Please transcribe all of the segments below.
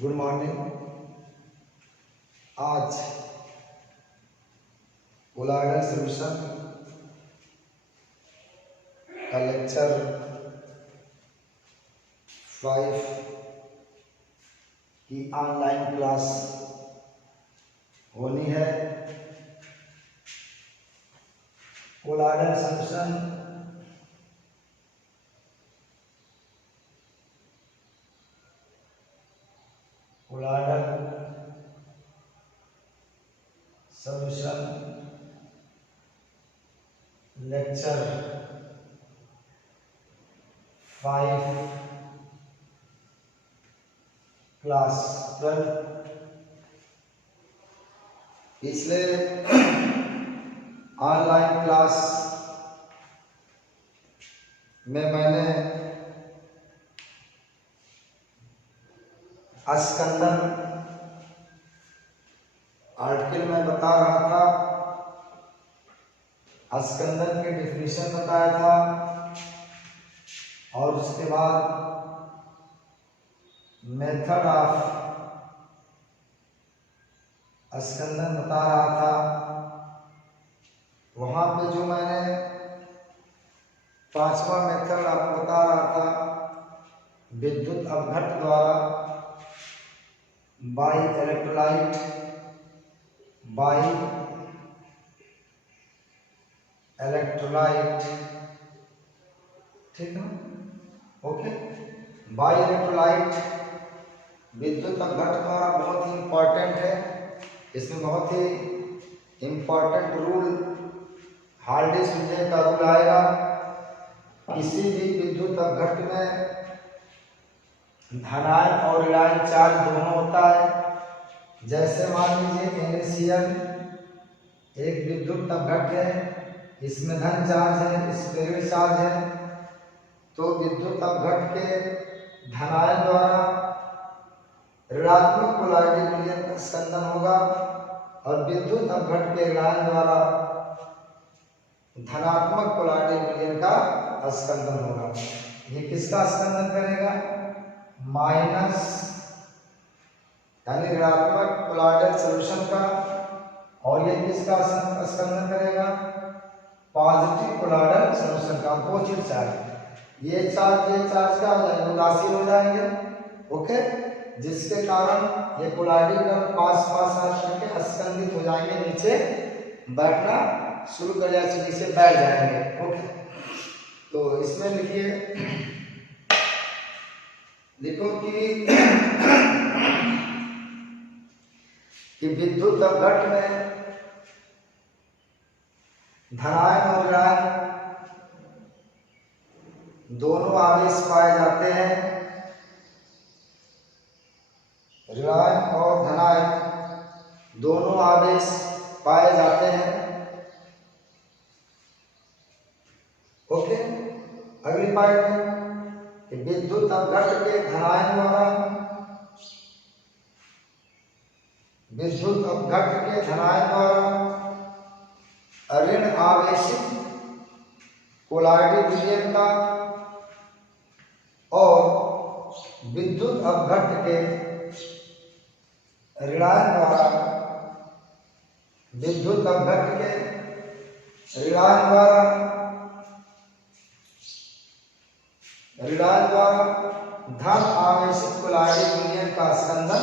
Good morning. आज colloidal solution का lecture 5 की ऑनलाइन क्लास होनी है। Colloidal solution lecture 5 class 12। पिछले ऑनलाइन क्लास में मैंने स्कंदन आर्टिकल में बता रहा था, स्कंदन की डेफिनेशन बताया था और उसके बाद मेथड ऑफ स्कंदन बता रहा था। वहां पे जो मैंने 5वां मेथड आपको बता रहा था, विद्युत अपघट्ट द्वारा बाई इलेक्ट्रोलाइट ठीक है, ओके। बाई इलेक्ट्रोलाइट विद्युत अपघट्ट द्वारा बहुत ही इंपॉर्टेंट है। इसमें बहुत ही इंपॉर्टेंट रूल हार्डी सुलज़े का रूल आएगा। किसी भी विद्युत अपघट्ट में धनायन और ऋणायन चार्ज दोनों होता है। जैसे मान लीजिए NaCl एक विद्युत अपघट्ट है, इसमें धन चार्ज है, इसमें ऋण चार्ज है, तो विद्युत अपघट्ट के धनायन द्वारा ऋणात्मक पोलैरिटी विलयन का स्कंदन होगा और विद्युत अपघट्ट के ऋणायन द्वारा धनात्मक पोलैरिटी विलयन का स्कंदन होगा। ये किसका स्कंदन करेगा? माइनस यानी ऋणात्मक कोलाइडल सॉल्यूशन का, और ये किसका स्कंदन करेगा? पॉजिटिव कोलाइडल सॉल्यूशन का। अपोजिट चार्ज, ये चार्ज क्या हो जाएंगे? उदासीन हो जाएंगे, ओके, जिसके कारण ये कोलाइडल पास आकर के स्कंदित हो जाएंगे, नीचे बैठना शुरू कर जाएंगे, नीचे बैठ जाएंगे, ओके। तो इसमें लिखो कि विद्युत अपघट्ट में धनायन और ऋणायन दोनों आवेश पाए जाते हैं। ऋणायन और धनायन दोनों आवेश पाए जाते हैं, ओके। अगली पार्ट में विद्युत अपघट्ट के धनायन द्वारा ऋण आवेशित कोलाइडल विलयन का और विद्युत अपघट्ट के ऋणायन द्वारा धन आवेशित कोलाइडल विलयन का स्कंदन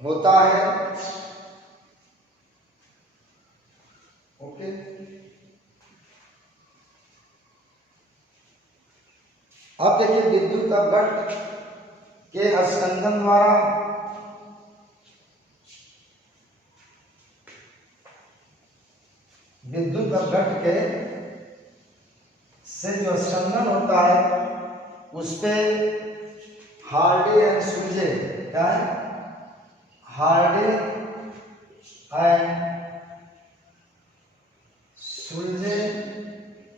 होता है, ओके। अब देखिए विद्युत अपघट्ट के स्कंदन द्वारा विद्युत अपघट्ट के से जो स्कंदन होता है उस पे हार्डी एंड सुलज़े, क्या है? हार्डी एंड सुलज़े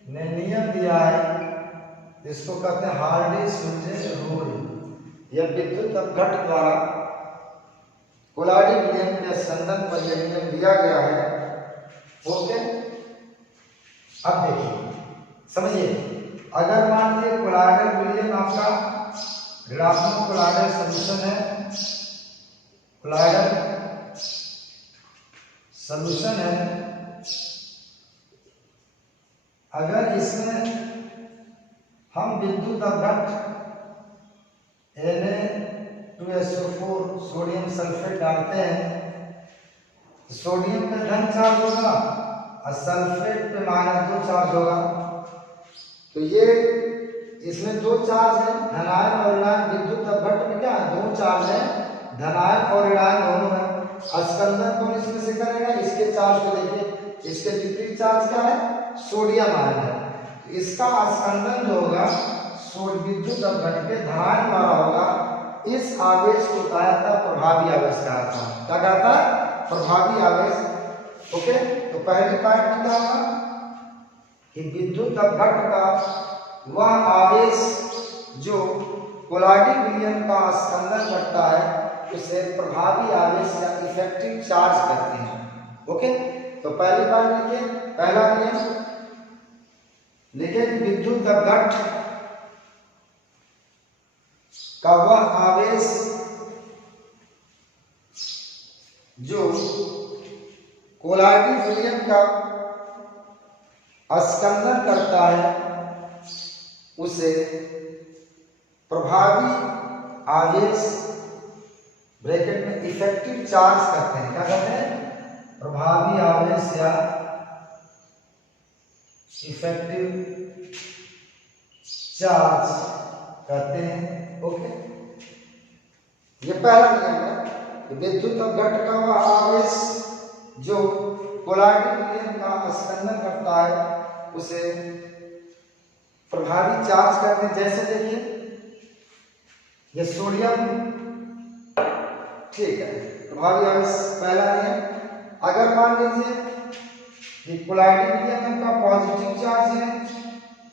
ने नियम दिया है, इसको कहते हैं हार्डी सुलज़े रूल। यह विद्युत अपघट्ट द्वारा कोलाइडल विलयन के स्कंदन पर यह नियम दिया गया है, ओके। अब देखिए, समझिए, अगर मान लीजिए कोलाइडल विलयन आपका ऋणात्मक कोलाइडल सॉल्यूशन है, कोलाइडल सॉल्यूशन है। अगर इसमें हम विद्युत अपघट Na2SO4 सोडियम सल्फेट डालते हैं तो सोडियम पे धन चार्ज होगा और सल्फेट पे -2 चार्ज होगा। तो ये इसमें दो चार्ज है, धनायन और ऋणायन। विद्युत अपघट में क्या है, दो चार्ज है, धनायन और ऋणायन दोनों है। स्कंदन कौन इसमें से करेगा, इसके चार्ज को देखिए, इसके विपरीत चार्ज क्या है, सोडियम आयन है। इसका स्कंदन जो होगा विद्युत अपघट के धनायन द्वारा होगा। इस आवेश को कहा जाता है प्रभावी आवेश कहा जाता है। क्या कहता है, प्रभावी आवेश। ओके, तो पहली पार्ट में क्या होगा कि विद्युत अपघट का वह आवेश जो कोलाइडिंग विलयन का स्कंदन करता है उसे प्रभावी आवेश या इफेक्टिव चार्ज कहते हैं। ओके, तो पहली बार लिखिए, पहला नियम लिखिए कि विद्युत अपघट का वह आवेश जो कोलाइडिंग विलयन का स्कंदन करता है उसे प्रभावी आवेश ब्रैकेट में इफेक्टिव चार्ज कहते हैं। क्या कहते हैं, प्रभावी आवेश या इफेक्टिव चार्ज कहते हैं। ओके, ये पहला नियम है। विद्युत अपघट का वह आवेश जो कोलाइडिंग विलयन का स्कंदन करता है उसे प्रभावी चार्ज करते हैं। जैसे देखिए ये सोडियम, ठीक है, प्रभावी आवेश पहला नियम। अगर मान लीजिए कि कोलाइडिंग विलयन का पॉजिटिव चार्ज है,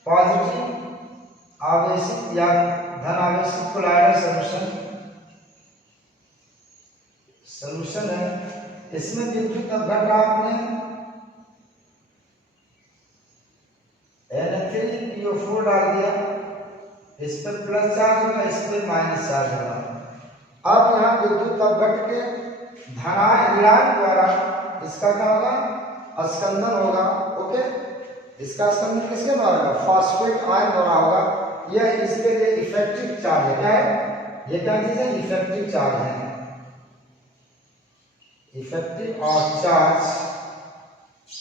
पॉजिटिव आवेशित या धन आवेशित कोलाइडल सॉल्यूशन है, इसमें विद्युत अपघट आपने Na3PO4 डाल दिया, इस पर प्लस चार्ज होगा, इस पर माइनस चार्ज होगा। अब यहाँ विद्युत अपघट के धनायन ऋणायन द्वारा इसका क्या होगा, स्कंदन होगा। ओके, इसका स्कंदन किसके द्वारा होगा, फॉस्फेट आयन द्वारा होगा। यह इसके लिए इफेक्टिव चार्ज है। क्या है, ये क्या चीज है, इफेक्टिव चार्ज है। इफेक्टिव और चार्ज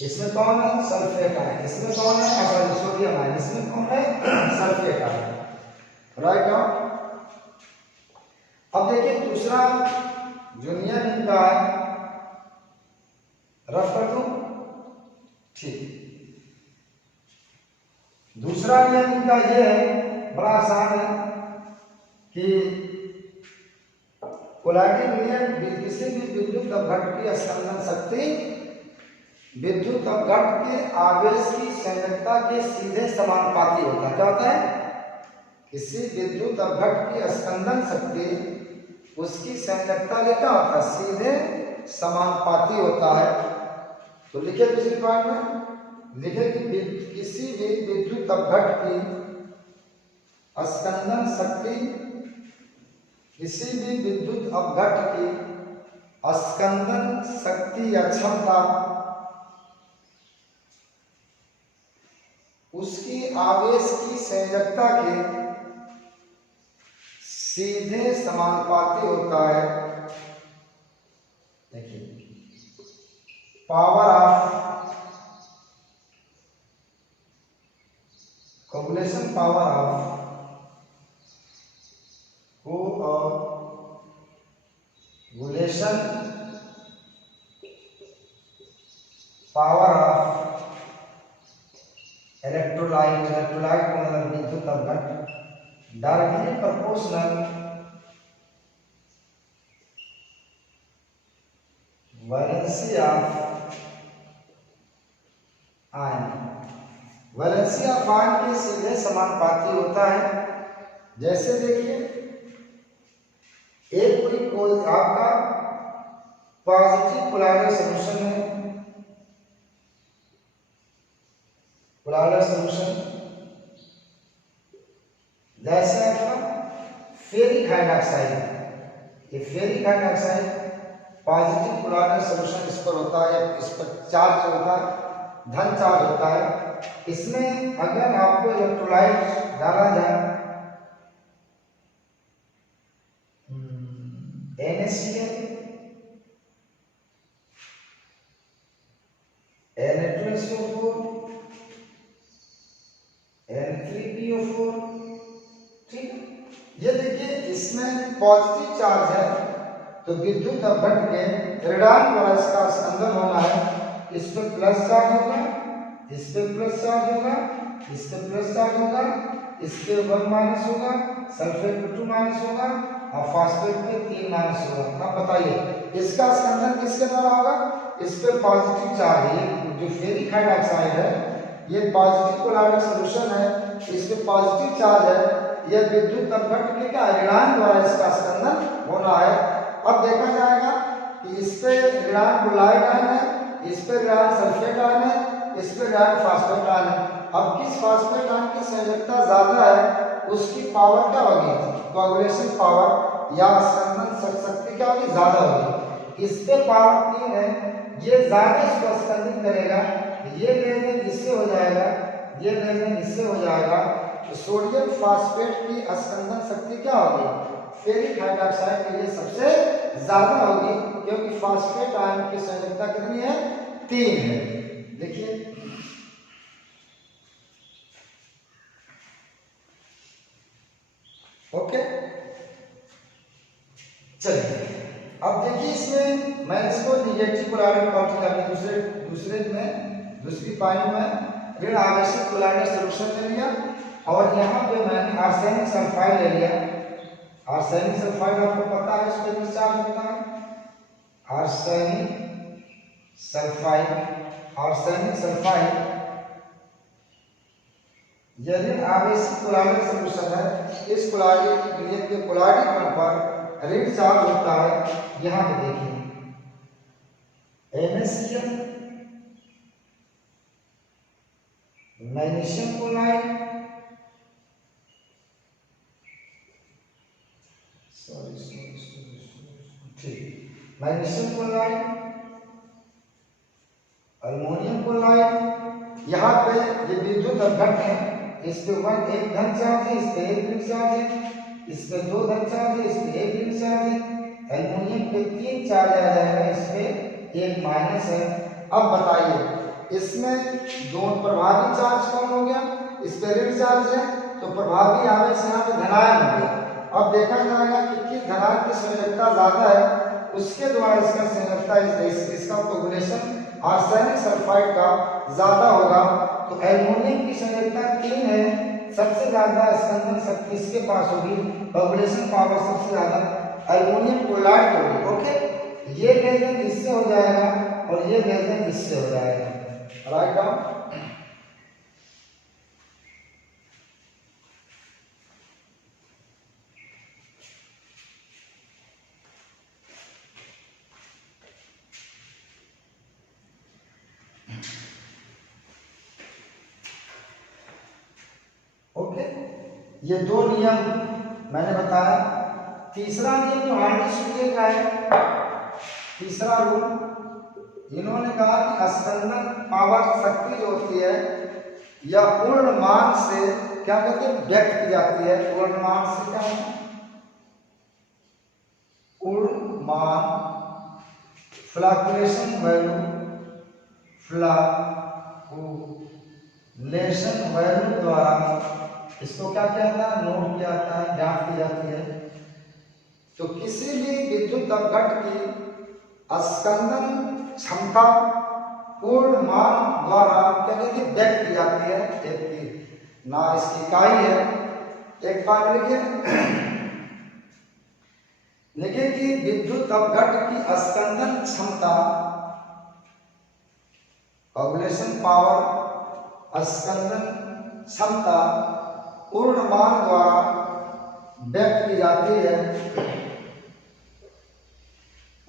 इसमें कौन है, सल्फेट आयन। इसमें कौन है, सोडियम आयन। इसमें कौन है, सल्फेट आयन। राइट नाउ अब देखिए दूसरा जो नियम इनका है, रफ कर दूं, ठीक। दूसरा नियम इनका ये है, बड़ा आसान है कि कोलाइडिंग विलयन किसी भी विद्युत अपघट की स्कंदन शक्ति विद्युत अपघट के आवेश की संयोजकता के सीधे समानुपाती होता है। क्या होता है, किसी विद्युत अपघट की स्कंदन शक्ति उसकी संयोजकता के क्या होता है, सीधे समानुपाती होता है। तो लिखे दूसरी पार्ट में, लिखे कि किसी भी विद्युत अपघट की स्कंदन शक्ति, किसी भी विद्युत अपघट की स्कंदन शक्ति या क्षमता उसकी आवेश की संयोजकता के सीधे समानुपाती होता है। देखिए, power of coagulation, power of coagulation, power of electrolyte, electrolyte का मतलब विद्युत अपघट, directly proportional valency of ion. Valency of ion के सीधे समानुपाती होता है। जैसे देखिए एक कोई आपका पॉजिटिव कोलाइडल सॉल्यूशन है, कोलाइडल सॉल्यूशन, जैसे आपका फेरिक हाइड्रोक्साइड, ये ferric hydroxide positive colloidal solution इस पर होता है, इस पर चार्ज होता है, धन चार्ज होता है। इसमें अगर आपको इलेक्ट्रोलाइट डाला जाए NaCl, Na2SO4, Na3PO4, ठीक है। ये देखिए इसमें पॉजिटिव चार्ज है तो विद्युत अपघट के ऋणात्मक द्वारा इसका स्कंदन होना है। इस पे प्लस चार्ज होगा, इस पे प्लस चार्ज होगा, इस पे प्लस चार्ज होगा, इस पे 1 माइनस होगा, सल्फेट पे 2 माइनस होगा और फास्फेट पे 3 माइनस होगा। अब बताइए इसका स्कंदन किसके द्वारा होगा? इस पे पॉजिटिव चार्ज है, जो फेरिक हाइड्रोक्साइड है ये पॉजिटिव कोलॉइडल सॉल्यूशन है, इस पे पॉजिटिव चार्ज है, यह विद्युत अपघट के क्या ऋणात्मक द्वारा इसका स्कंदन होना है। अब देखा जाएगा कि इस पे ऋणात्मक क्लोराइड आयन है, इस पे ऋणात्मक सल्फेट आयन है, इस पे ऋणात्मक फास्फेट आयन है। अब किस फास्फेट आयन की संयोजकता ज्यादा है उसकी पावर क्या होगी? कोagulation पावर या स्कंदन शक्ति क्या होगी? ज्यादा होगी। इस पे पावर 3 है, ये ज्यादा इसको स्कंदित करेगा, ये लेने इससे हो जाएगा, ये लेने इससे हो जाएगा। तो सोडियम फास्फेट की स्कंदन शक्ति क्या होगी? फेरिक हाइड्रोक्साइड के लिए सबसे ज्यादा होगी, क्योंकि फास्फेट आयन की संयोजकता कितनी है? 3 है। देखिए ओके, चलिए अब देखिए इसमें मैं इसको निगेटिव कोलॉइडल काउंटिंग अपने दूसरी पॉइंट में ऋण आवेशित कोलॉइडल सॉल्यूशन ले लिया और यहाँ पे मैंने आर्सेनिक सल्फाइड ले लिया। आर्सेनिक सल्फाइड आपको पता है इस पे चार्ज होता है, आर्सेनिक सल्फाइड यदि आवेशित कोलॉइडल सॉल्यूशन है, इस कोलॉइडल के कोलॉइडल कण पर ऋण चार्ज होता है। यहाँ पे देखिए NaCl, magnesium chloride, magnesium chloride, aluminium chloride. यहाँ पे ये विद्युत अपघट है, इस पे 1 धन चार्ज है, इस पे 1 ऋण चार्ज है, इस पे 2 धन चार्ज है, इस पे 1 ऋण चार्ज है। एल्युमिनियम पे 3 चार्ज आ जाएगा, इस पे 1 माइनस है। अब बताइए इसमें दोनों प्रभावी चार्ज कौन हो गया? इस पे ऋण चार्ज है तो प्रभावी आवेश यहाँ पे धनायन हो गया। अब देखा जाएगा कि किस धनायन की संयोजकता ज्यादा है, उसके द्वारा इसका संयोजकता इसका कोagulation आर्सेनिक सल्फाइड का ज्यादा होगा। तो एल्युमिनियम की संयोजकता 3 है, सबसे ज्यादा स्कंदन शक्ति इसके पास होगी, कोagulation पावर सबसे ज्यादा एल्युमिनियम क्लोराइड होगी। ओके, ये लेजन इससे हो जाएगा और ये लेजन इससे हो जाएगा। Write down. ओके, ये 2 नियम मैंने बताया। तीसरा नियम जो हार्डी-सूजे का है, तीसरा रूल, इन्होंने कहा कि स्कंदन पावर शक्ति जो होती है या पूर्णमान से क्या कहते हैं व्यक्त की जाती है। पूर्णमान से क्या है? Purnaman fluctuation value, fluctuation value द्वारा इसको क्या कहता है? नोट किया जाता है, ज्ञात की जाती है। तो किसी भी विद्युत अपघट की स्कंदन क्षमता पूर्णमान द्वारा क्या कहते हैं व्यक्त की जाती है। एक ना इसकी इकाई है, एक बात लिखिए कि विद्युत अपघट की स्कंदन क्षमता कोagulation पावर स्कंदन क्षमता पूर्णमान द्वारा व्यक्त की जाती है,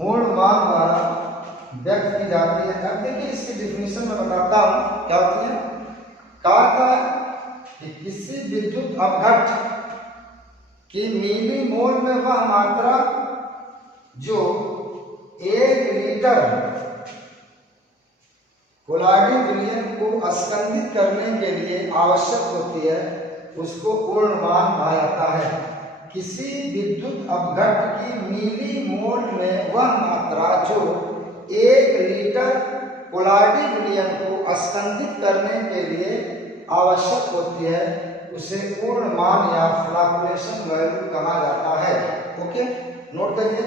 पूर्णमान द्वारा व्यक्त की जाती है। अब देखिए इसकी डिफिनेशन में बताता हूं क्या होती है। कहा था कि किसी विद्युत अपघट कि मिलीमोल में वह मात्रा जो 1 लीटर कोलाडी विलयन को स्कंदित करने के लिए आवश्यक होती है उसको पूर्णमान कहा जाता है। किसी विद्युत अपघट्ट की मिलीमोल में वह मात्रा जो 1 लीटर कोलाडी विलयन को स्कंदित करने के लिए आवश्यक होती है उसे पूर्णमान या फ्लक्चुएशन वैल्यू कहा जाता है। ओके, नोट करिए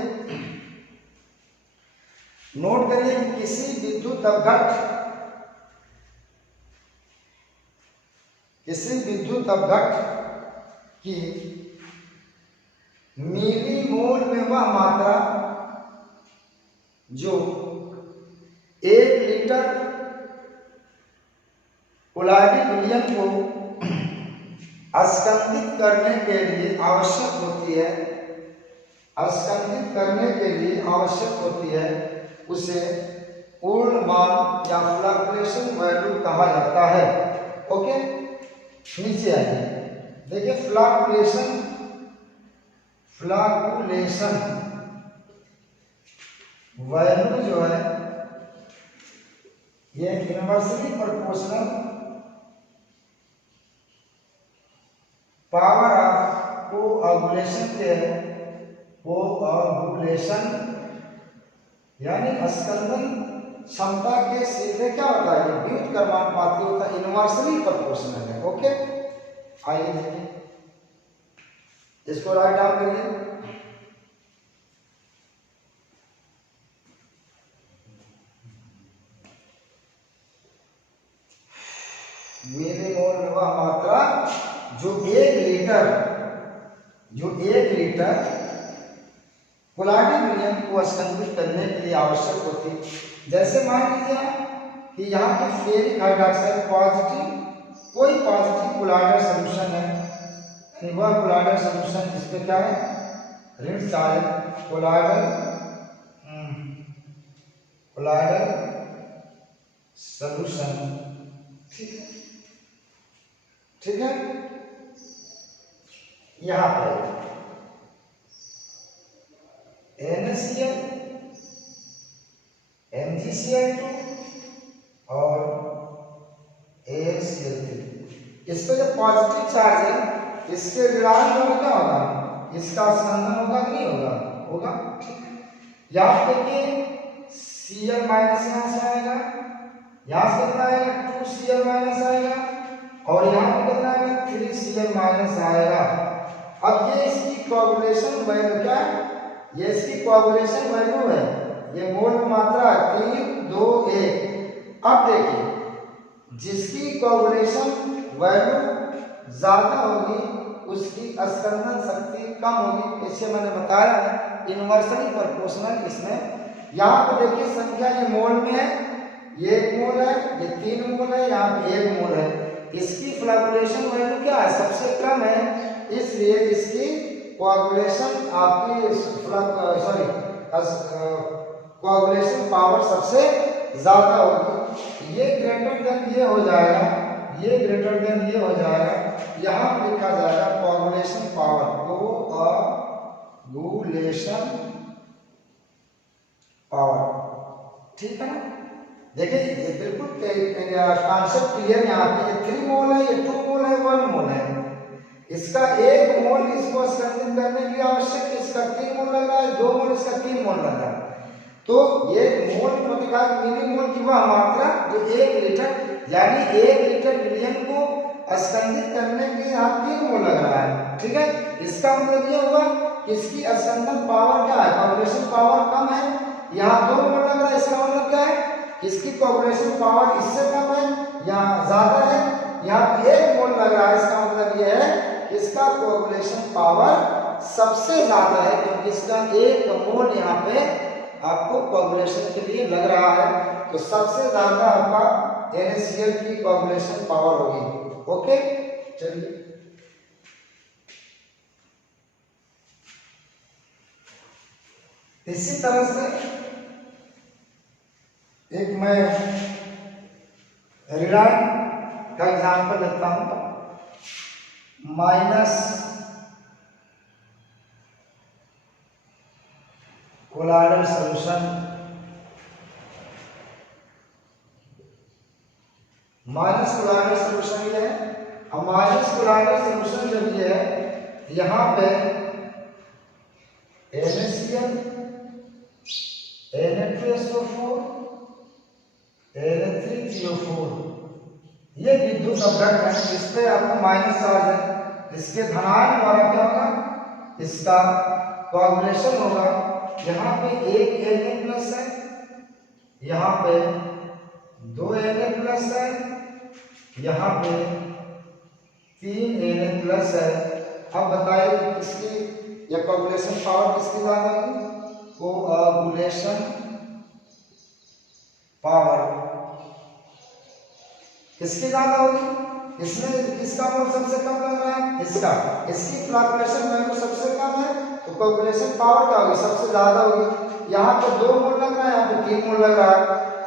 कि किसी विद्युत अपघट्ट की मिलीमोल में वह मात्रा जो 1 लीटर कोलाडी विलयन को स्कंदित करने के लिए आवश्यक होती है उसे पूर्णमान या फ्लक्चुएशन वैल्यू कहा जाता है। ओके, नीचे आइए, देखिए फ्लक्चुएशन वैल्यू जो है ये इनवर्सली प्रोपोर्शनल पावर ऑफ कोऑगुलेशन के कोऑगुलेशन यानी स्कंदन क्षमता के सीधे क्या होता है, व्युत क्रमानुपाती होता है, इनवर्सली प्रोपोर्शनल है। ओके, आइए देखिए, इसको राइट डाउन करिए। मिलीमोल में वह मात्रा जो 1 लीटर कोलाडी विलयन को स्कंदित करने के लिए आवश्यक होती। जैसे मान लीजिए कि यहाँ पे फेरिक हाइड्रोक्साइड कोई पॉजिटिव कोलाइडर सॉल्यूशन है, वह कोलाइडर सॉल्यूशन जिसपे क्या है, ऋण चार्ज कोलाइडर सॉल्यूशन। ठीक है, यहां पर NaCl, MgCl2 और AlCl3, इस पे जो पॉजिटिव चार्ज है इसके ऋणात्मक में क्या होगा, इसका स्कंदन होगा कि नहीं होगा? ठीक है, यहाँ देखिए Cl माइनस यहाँ से आएगा, यहाँ से कितना आएगा 2Cl माइनस आएगा और यहाँ पे कितना आएगा 3Cl माइनस आएगा। अब ये इसकी कोऑगुलेशन वैल्यू क्या है, ये इसकी कोऑगुलेशन वैल्यू है, ये मोल मात्रा 3, 2, 1। अब देखिए जिसकी कोऑगुलेशन वैल्यू ज्यादा होगी उसकी स्कंदन शक्ति कम होगी। पीछे मैंने बताया है इनवर्सली प्रोपोर्शनल। इसमें यहाँ पे देखिए संख्या ये मोल में है, ये 1 मोल है, ये 3 मोल है, यहाँ पे 1 मोल है। इसकी फ्लक्चुएशन वैल्यू क्या है, सबसे कम है, इसलिए इसकी कोऑगुलेशन कोऑगुलेशन पावर सबसे ज्यादा होगी। ये ग्रेटर देन ये हो जाएगा, ये ग्रेटर देन ये हो जाएगा, यहाँ लिखा जाएगा कोऑगुलेशन पावर, ठीक है ना। देखिए ये बिल्कुल कॉन्सेप्ट क्लियर, यहाँ पे ये 3 मोल है, ये 2 मोल है, 1 मोल है, इसका 1 मोल इसको स्कंदित करने के लिए आवश्यक है, इसका 3 मोल लग रहा है, 2 मोल इसका 3 मोल लग रहा है। तो ये मोल मिलीमोल की वह मात्रा जो 1 लीटर यानी 1 लीटर विलयन को स्कंदित करने के लिए यहाँ 3 मोल लग रहा है। ठीक है, इसका मतलब ये होगा कि इसकी स्कंदन पावर क्या है, कोऑगुलेशन पावर कम है, यहाँ 2 मोल लग रहा है, इसका मतलब क्या है इसकी कोऑगुलेशन पावर इससे कम है, यहाँ ज्यादा है, यहाँ 1 मोल लग रहा है, इसका मतलब ये है कि इसका कोऑगुलेशन पावर सबसे ज्यादा है, क्योंकि इसका 1 मोल यहाँ पे आपको कोऑगुलेशन के लिए लग रहा है, तो सबसे ज्यादा आपका NaCl की कोऑगुलेशन पावर होगी। ओके, चलिए इसी तरह से एक मैं रिलायन का एग्जाम्पल लेता हूं, colloidal solution, minus colloidal solution ये है। अब माइनस कोलाइडल सॉल्यूशन जब ये है, यहाँ पे NaCl, Na2SO4, Na3CO4 ये विद्युत अपघटन है, इस पे आपको माइनस चार्ज है, इसके धनायन द्वारा क्या होगा, इसका कोऑगुलेशन होगा। यहाँ पे एक Na प्लस है, यहाँ पे दो Na प्लस है, यहाँ पे 3 Na प्लस है। अब बताइए कि किसकी या कोऑगुलेशन पावर किसकी ज्यादा होगी, कोऑगुलेशन पावर किसकी ज्यादा होगी, इसमें किसका मोल सबसे कम लग रहा है, इसका, इसकी फ्लक्चुएशन वैल्यू सबसे कम है, तो कोऑगुलेशन पावर क्या होगी, सबसे ज्यादा होगी। यहाँ पे 2 मोल लग रहा है, यहाँ पे 3 मोल लग रहा है,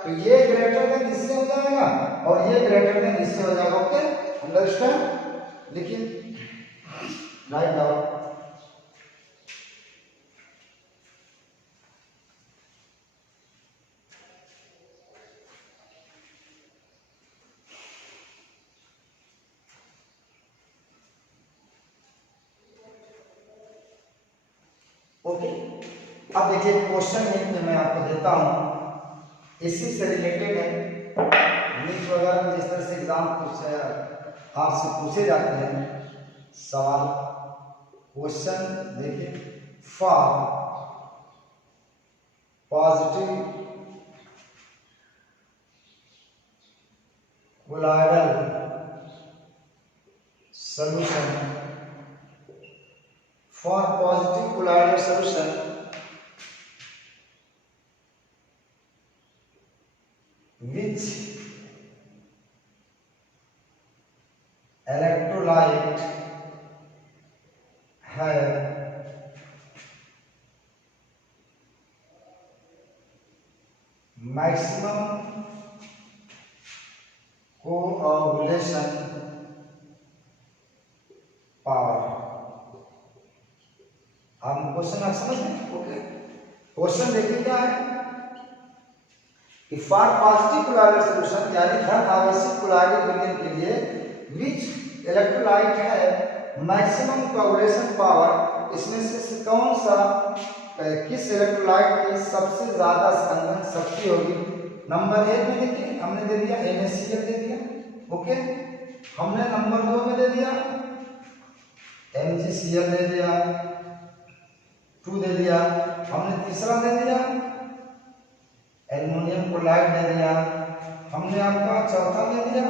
तो ये ग्रेटर देन इससे हो जाएगा और ये ग्रेटर देन इससे हो जाएगा। ओके, अंडरस्टैंड, लिखिए, राइट डाउन। ओके, अब देखिए क्वेश्चन में मैं आपको देता हूं, इसी से रिलेटेड है। नीट वगैरह में जिस तरह से एग्जाम आपसे पूछे जाते हैं सवाल, क्वेश्चन देखिए, for positive colloidal solution, for positive colloidal solution which electrolyte have maximum coagulation power। हम क्वेश्चन आप समझ गए। ओके, क्वेश्चन देखिए क्या है कि फॉर पॉजिटिव कोलाइडल सॉल्यूशन यानी धन आवेशित कोलाइडल विलयन के लिए विच इलेक्ट्रोलाइट है मैक्सिमम कोआगुलेशन पावर, इसमें से कौन सा किस इलेक्ट्रोलाइट की सबसे ज्यादा स्कंदन शक्ति होगी। नंबर 1 में देखिए हमने दे दिया NaCl दे दिया, ओके, हमने नंबर 2 में दे दिया MgCl दे दिया, 2 दे दिया, हमने तीसरा दे दिया एल्युमिनियम क्लोराइड दे दिया, हमने आपका चौथा दे दिया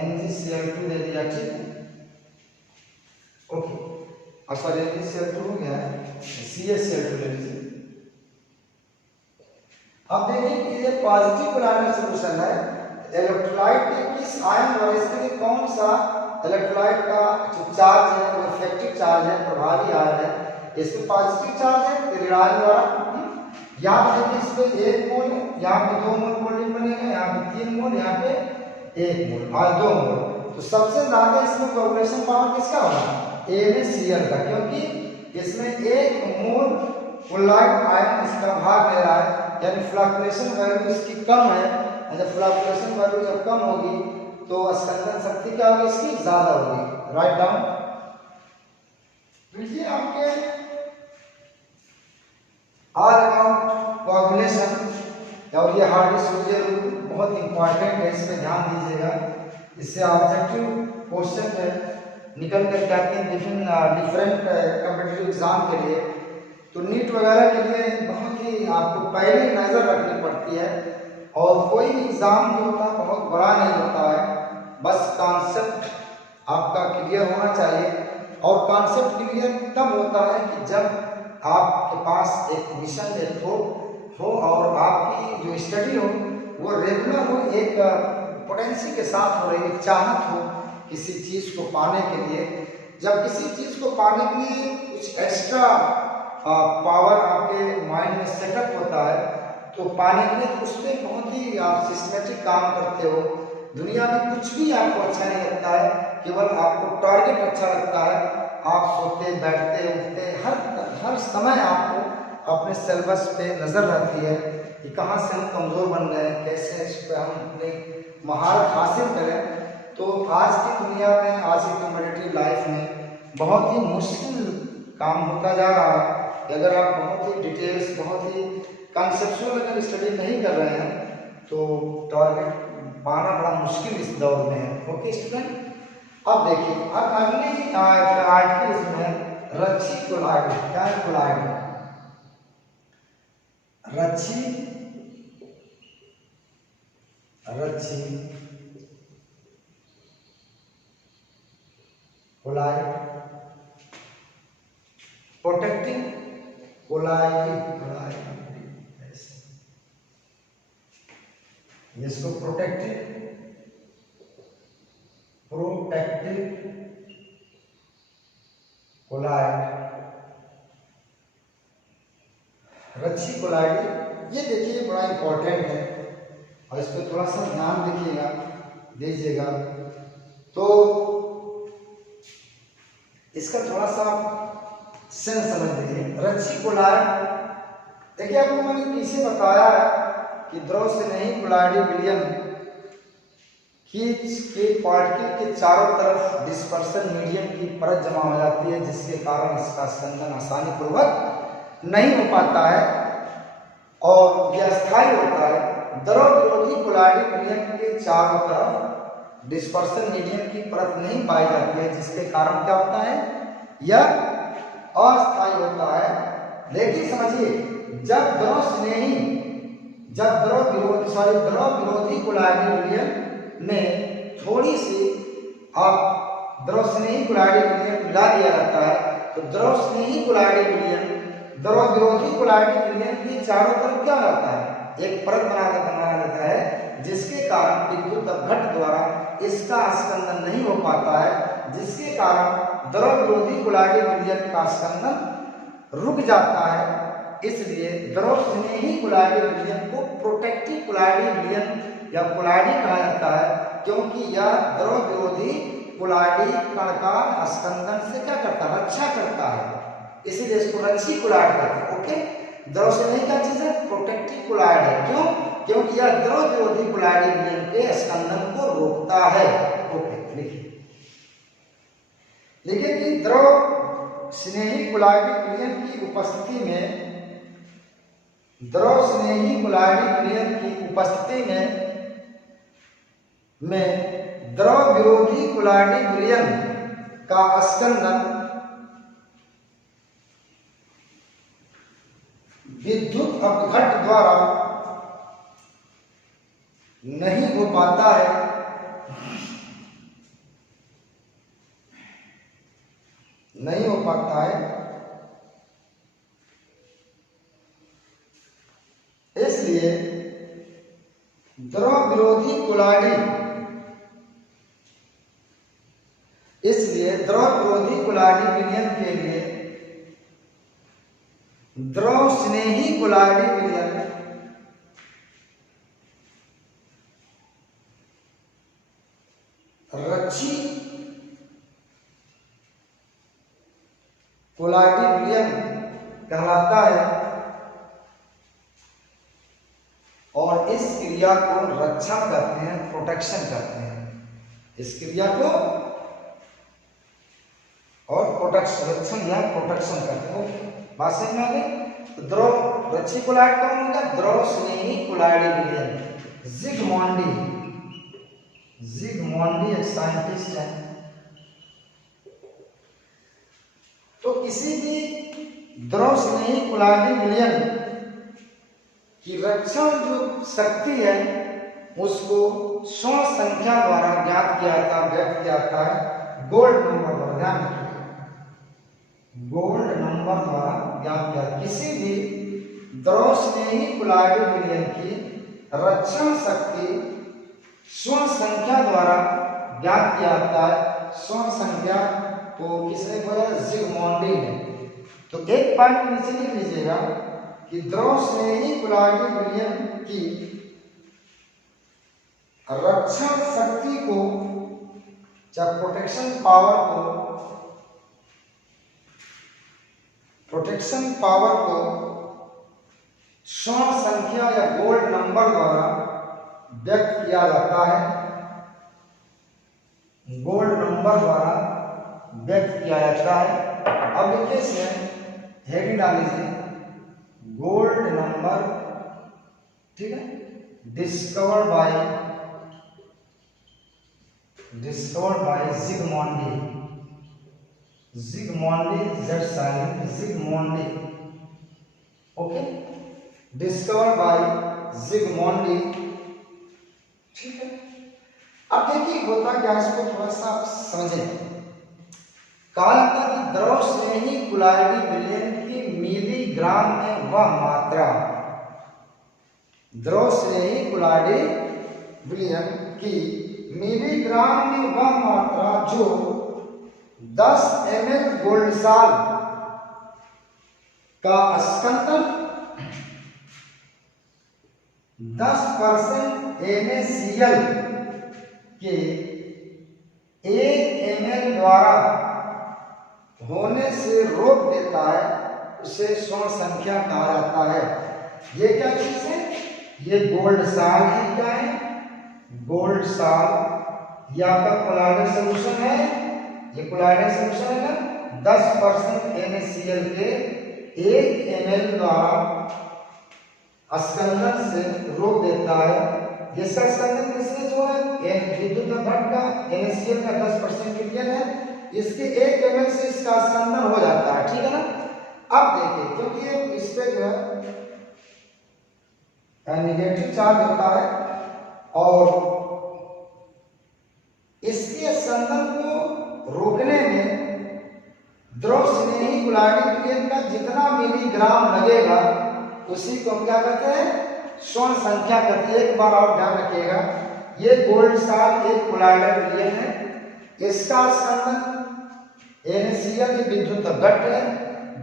MgCl2 दे दिया। ठीक है, ओके, सॉरी MgCl2 हो गया, CaCl2 ले लीजिए। अब देखिए कि ये पॉजिटिव कोलाइडल सॉल्यूशन है, इलेक्ट्रोलाइट के किस आयन द्वारा, इसके लिए कौन सा इलेक्ट्रोलाइट का जो चार्ज है वो इफेक्टिव चार्ज है, प्रभावी आयन है, इसमें पॉजिटिव चार्ज है ऋणायन द्वारा। यहाँ पे देखिए इस पे 1 मोल है, यहाँ पे 2 मोल प्रोटीन बनेगा, यहाँ पे 3 मोल, यहाँ पे 1 मोल और 2 मोल। तो सबसे ज्यादा इसमें कोऑगुलेशन पावर किसका होगा, NaCl का, क्योंकि इसमें 1 मोल कोलाइड आयन इसका भाग ले रहा है, यानी फ्लक्चुएशन वैल्यू इसकी कम है। जब फ्लक्चुएशन वैल्यू जब कम होगी तो स्कंदन शक्ति क्या होगी, इसकी ज्यादा होगी। Write down. देखिए आपके ऑल अबाउट कोआगुलेशन और ये हार्डी-सूजे रूल बहुत इंपॉर्टेंट है, इस पे ध्यान दीजिएगा, इससे ऑब्जेक्टिव क्वेश्चन निकल कर आते हैं डिफरेंट कॉम्पिटिटिव एग्जाम के लिए। तो नीट वगैरह के लिए बहुत ही आपको पहले नजर रखनी पड़ती है, और कोई भी एग्जाम जो होता है बहुत बड़ा नहीं होता है, बस कॉन्सेप्ट आपका क्लियर होना चाहिए। और कॉन्सेप्ट क्लियर तब होता है कि जब आपके पास एक मिशन एक हो और आपकी जो स्टडी हो वो रेगुलर हो, एक पोटेंसी के साथ हो रही, एक चाहत हो किसी चीज़ को पाने के लिए। जब किसी चीज़ को पाने के लिए कुछ एक्स्ट्रा पावर आपके माइंड में सेटअप होता है, तो पाने के लिए उस पर बहुत ही आप सिस्टमेटिक काम करते हो। दुनिया में कुछ भी आपको अच्छा नहीं लगता है, केवल आपको टारगेट अच्छा लगता है। आप सोते बैठते उठते हर समय आपको अपने सिलेबस पे नज़र रहती है कि कहाँ से हम कमज़ोर बन गए हैं, कैसे इस पर हम अपनी महारत हासिल करें। तो आज की दुनिया में, आज की कॉम्पिटिटिव लाइफ में बहुत ही मुश्किल काम होता जा रहा है कि अगर आप बहुत ही डिटेल्स, बहुत ही कंसेप्चुअल अगर स्टडी नहीं कर रहे हैं तो टारगेट पाना बड़ा मुश्किल इस दौर में है। ओके स्टूडेंट, अब देखिए, अब अगली आर्टिकल इसमें रच्छी कोलाइड। क्या है कोलाइड? रच्छी कोलाइड, प्रोटेक्टिंग कोलाइड, इसको प्रोटेक्टिव कोलाइड, रच्छी कोलाइड, ये देखिए बड़ा इंपॉर्टेंट है और इस पर थोड़ा सा ध्यान दीजिएगा। तो इसका थोड़ा सा सेंस समझ लीजिए। रच्छी कोलाइड, देखिए आपको मैंने पीछे बताया है कि द्रव-स्नेही कोलाइडी विलयन के पार्टिकल के चारों तरफ डिस्पर्सन मीडियम की परत जमा हो जाती है, जिसके कारण इसका स्कंदन आसानी पूर्वक नहीं हो पाता है और यह अस्थायी होता है। द्रव विरोधी कोलाइडी विलयन के चारों तरफ डिस्पर्सन मीडियम की परत नहीं पाई जाती है, जिसके कारण क्या होता है, यह अस्थायी होता है। लेकिन समझिए, जब द्रव विरोधी कोलाइडी विलयन में थोड़ी सी आप द्रव-स्नेही कोलाइडी विलयन मिला दिया जाता है तो द्रव-स्नेही कोलाइडी विलयन द्रव विरोधी कोलाइडी विलयन की चारों तरफ क्या रहता है, एक परत बनाया जाता है, जिसके कारण विद्युत अपघट्ट द्वारा इसका स्कंदन नहीं हो पाता है, जिसके कारण द्रव विरोधी कोलाइडी विलयन का स्कंदन रुक जाता है। इसलिए द्रव-स्नेही कोलाइडी विलयन को प्रोटेक्टिव कोलाइडी विलयन या कोलाइडी कहा जाता है, क्योंकि यह द्रव विरोधी कोलाइडी कण का स्कंदन से क्या करता है, रक्षा करता है, इसीलिए इसको रच्छी कोलाइड कहते हैं। ओके, द्रव-स्नेही क्या चीज है, प्रोटेक्टिव कोलाइड है। क्यों? क्योंकि यह द्रव विरोधी कोलाइडी विलयन के स्कंदन को रोकता है। ओके, लिखिए कि द्रव-स्नेही कोलाइडी विलयन की उपस्थिति में द्रव विरोधी कोलाइडी विलयन का स्कंदन विद्युत अपघट्ट द्वारा नहीं हो पाता है, इसलिए द्रव विरोधी कोलाइडी विलयन के लिए द्रव-स्नेही कोलाइडी विलयन रच्छी कोलाइडी विलयन कहलाता है और इस क्रिया को रक्षण करते हैं, प्रोटेक्शन करते हैं, इस क्रिया को और रक्षण या प्रोटेक्शन करते हैं। बात समझ में आ गई? द्रव रच्छी कोलाइड कौन होगा, द्रव-स्नेही कोलाइडी विलयन। जिगमॉन्डी एक साइंटिस्ट है। तो किसी भी द्रव-स्नेही कोलाइडी विलयन की रक्षण जो शक्ति है उसको स्वर्ण संख्या द्वारा व्यक्त किया जाता है, गोल्ड नंबर द्वारा। ध्यान रखिए, गोल्ड नंबर द्वारा ज्ञात किया। किसी भी द्रव-स्नेही कोलाइडी विलयन की रक्षण शक्ति स्वर्ण संख्या द्वारा ज्ञात किया जाता है। स्वर्ण संख्या को किसने बोला, जिगमॉन्डी ने। तो एक पॉइंट नीचे लिख लीजिएगा कि द्रव-स्नेही कोलाइडी विलयन की रक्षण शक्ति को, चाहे प्रोटेक्शन पावर को स्वर्ण संख्या या गोल्ड नंबर द्वारा व्यक्त किया जाता है, गोल्ड नंबर द्वारा व्यक्त किया जाता है। अब देखिए इसमें हेडिंग डाल लीजिए गोल्ड नंबर, ठीक है, discovered by Zsigmondy, Zsigmondy, okay, discovered by Zsigmondy, ठीक है। अब देखिए होता क्या, इसको थोड़ा सा आप समझें। कहा जाता कि द्रव श्रेणी कुलाइडी विलयन की मिलीग्राम में वह मात्रा, द्रव श्रेणी कुलाइडी विलयन की मिलीग्राम में वह मात्रा जो 10 ml गोल्ड साल का स्कंदन 10% NaCl के 1 ml द्वारा होने से रोक देता है, उसे स्वर्ण संख्या कहा जाता है। ये क्या चीज है, ये गोल्ड साल है, क्या है, गोल्ड साल, ये आपका कोलाइडल सॉल्यूशन है, ये कोलाइडल सॉल्यूशन है ना, 10% NaCl के 1 ml द्वारा स्कंदन से रोक देता है। जिसका स्कंदन किसने जो है, विद्युत घट का NaCl का 10% विलयन है, इसके 1 ml से इसका स्कंदन हो जाता है, ठीक है ना। अब देखिए, क्योंकि ये इस पे जो है नेगेटिव चार्ज होता है और इसके स्कंदन को रोकने में द्रव स्नेही कुलाइडी विलयन का जितना मिलीग्राम लगेगा उसी को हम क्या कहते हैं, स्वर्ण संख्या कहते हैं। एक बार और ध्यान रखिएगा, ये गोल्ड साल एक कुलाइडल विलयन है, इसका स्कंदन NaCl की विद्युत घट है,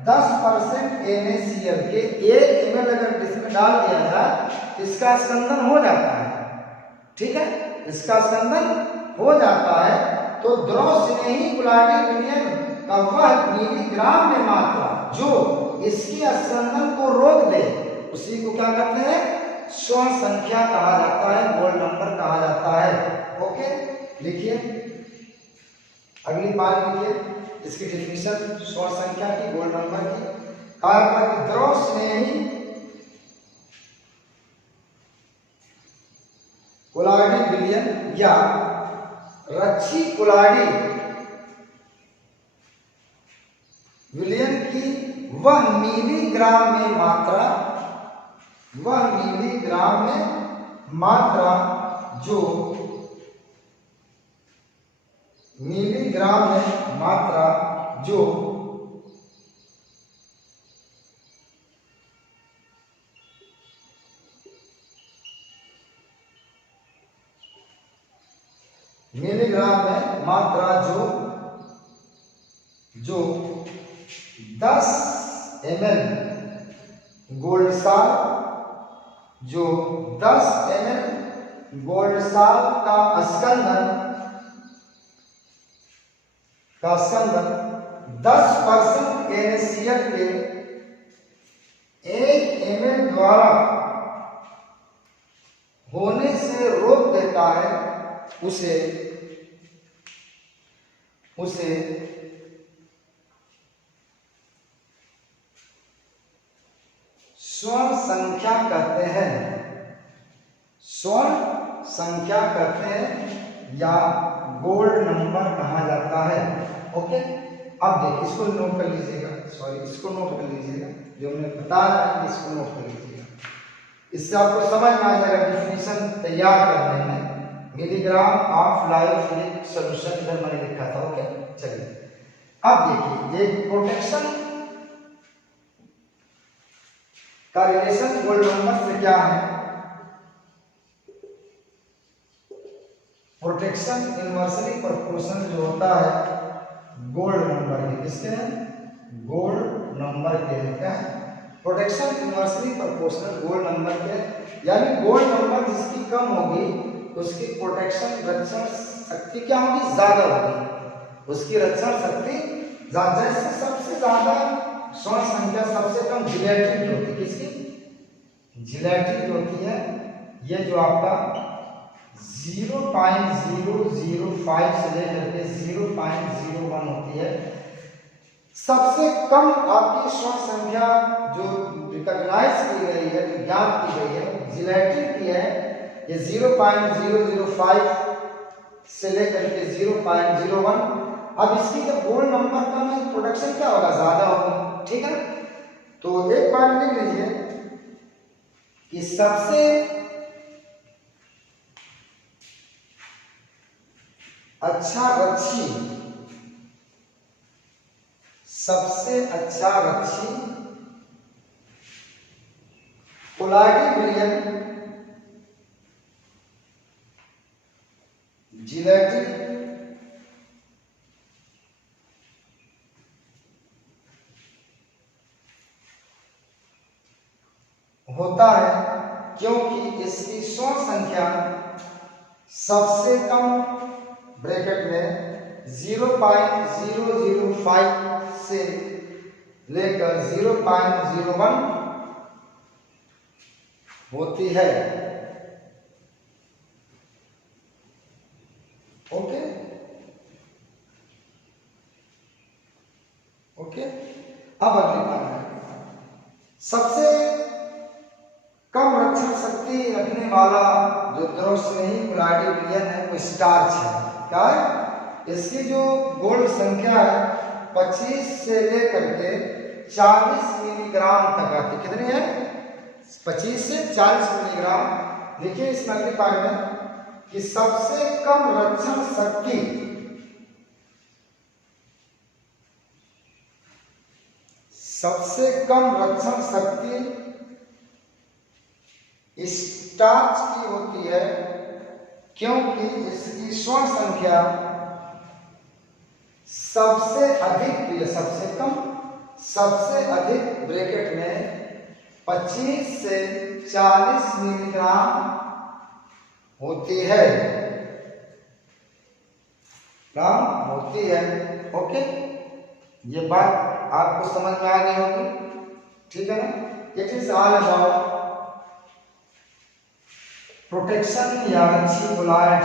10% NaCl के 1 ml अगर इसमें डाल दिया जाए इसका स्कंदन हो जाता है, ठीक है, इसका स्कंदन हो जाता है। तो द्रव स्नेही कुलाइडी विलयन का वह मिलीग्राम में मात्रा जो इसकी स्कंदन को रोक दे उसी को क्या कहते हैं, स्वर्ण संख्या कहा जाता है, गोल्ड नंबर कहा जाता है। ओके, लिखिए अगली बात, लिखिए इसकी डेफिनेशन स्वर्ण संख्या की, गोल्ड नंबर की। कहा द्रव स्नेही कुलाइडी विलयन या रक्षी कुलाइडी विलयन की वह मिलीग्राम में मात्रा, वह मिलीग्राम में मात्रा जो मिलीग्राम में मात्रा जो मिलीग्राम में मात्रा जो 10 ml गोल्ड साल, जो 10 ml गोल्ड साल का स्कंदन 10% NaCl के 1 ml द्वारा होने से रोक देता है, उसे स्वर्ण संख्या कहते हैं, स्वर्ण संख्या कहते हैं या गोल्ड नंबर कहा जाता है। ओके, अब देखिए इसको नोट कर लीजिएगा, इसको नोट कर लीजिएगा, जो हमने बताया इसको नोट कर लीजिएगा, इससे आपको समझ में आ जाएगा डिफिनीशन तैयार करने में। मिलीग्राम ऑफ लायोफिलिक सॉल्यूशन इधर मैंने लिखा था। ओके, चलिए अब देखिए ये प्रोटेक्शन का रिलेशन गोल्ड नंबर से क्या है। प्रोटेक्शन इनवर्सली प्रोपोर्शनल जो होता है गोल्ड नंबर के, किसके हैं, गोल्ड नंबर के क्या है, protection inversely proportional gold number के, यानी गोल्ड नंबर जिसकी कम होगी उसकी प्रोटेक्शन रक्षण शक्ति क्या होगी, ज्यादा होगी, उसकी रक्षण शक्ति ज्यादा। जैसे सबसे ज्यादा स्वर्ण संख्या सबसे कम रिलेटिव होती है, किसकी, जिलेटिन होती है ये जो आपका 0.005 से लेकर के 0.01 होती है। सबसे कम आपकी स्वर्ण संख्या जो रिकॉग्नाइज की गई है, जो ज्ञात की गई है, जिलेटिन की है। ये 0.005 से लेकर के 0.01। अब इसकी जब गोल्ड नंबर कम है, प्रोडक्शन क्या होगा, ज्यादा होगा, ठीक है। तो एक बार लिख लीजिए कि सबसे अच्छा रक्षी, सबसे अच्छा रक्षी कोलाइडी विलियन जिलेटिन होता है क्योंकि इसकी स्वर्ण संख्या सबसे कम ब्रैकेट में 0.005 से लेकर 0.01 होती है। Okay okay. अब अगली बात है, सबसे कम रक्षण शक्ति रखने वाला जो द्रव स्नेही कोलाइडी विलियन है वो स्टार्च है। क्या है, इसकी जो गोल्ड संख्या है 25 से लेकर के 40 मिलीग्राम तक आती। कितनी है, 25 से 40 मिलीग्राम। देखिए इस अगली पार्ट में कि सबसे कम रक्षण शक्ति, सबसे कम रक्षण शक्ति स्टार्च की होती है क्योंकि इसकी स्वर्ण संख्या सबसे अधिक, सबसे कम, सबसे अधिक ब्रैकेट में 25 से 40 मिलीग्राम होती है, काम होती है। ओके, ये बात आपको समझ में आ गई होगी, ठीक है ना। It is all about protection या रक्षी कोलाइड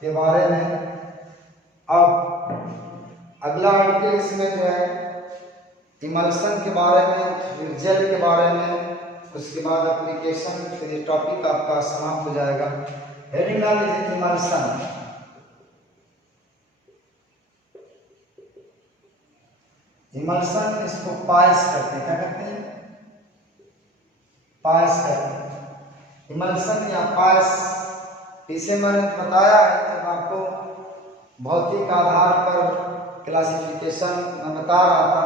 के बारे में। अब अगला आर्टिकल इसमें जो है इमल्सन के बारे में, फिर जेल के बारे में, उसके बाद एप्लीकेशन, फिर ये टॉपिक आपका समाप्त हो जाएगा। हेडिंग डाल लीजिए इमल्सन। इमल्सन इसको पाइस करते हैं, क्या करते हैं, पाइस करते हैं। इमल्सन या पाइस, इसे मैंने बताया है जब आपको भौतिक आधार पर क्लासिफिकेशन मैं बता रहा था,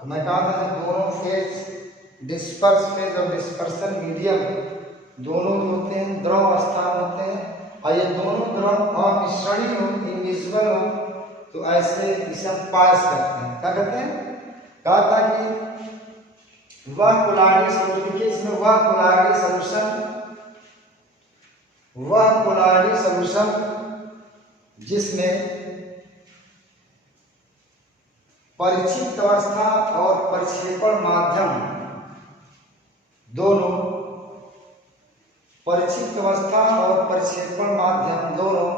तो मैं कहा था जब दोनों फेज, डिस्पर्स फेज और डिस्पर्सन मीडियम दोनों जो होते हैं द्रव अवस्था में होते हैं, और ये दोनों द्रव अमिश्रणीय हो, इनविजिबल हो, तो ऐसे इसे हम पाइस करते हैं। क्या करते हैं, कहा था कि वह कोलाइडी सॉल्यूशन, इसमें वह कोलाइडी सॉल्यूशन, वह कोलाइडी सॉल्यूशन जिसमें परिचित अवस्था और प्रक्षेपण माध्यम दोनों, परिचित अवस्था और प्रक्षेपण माध्यम दोनों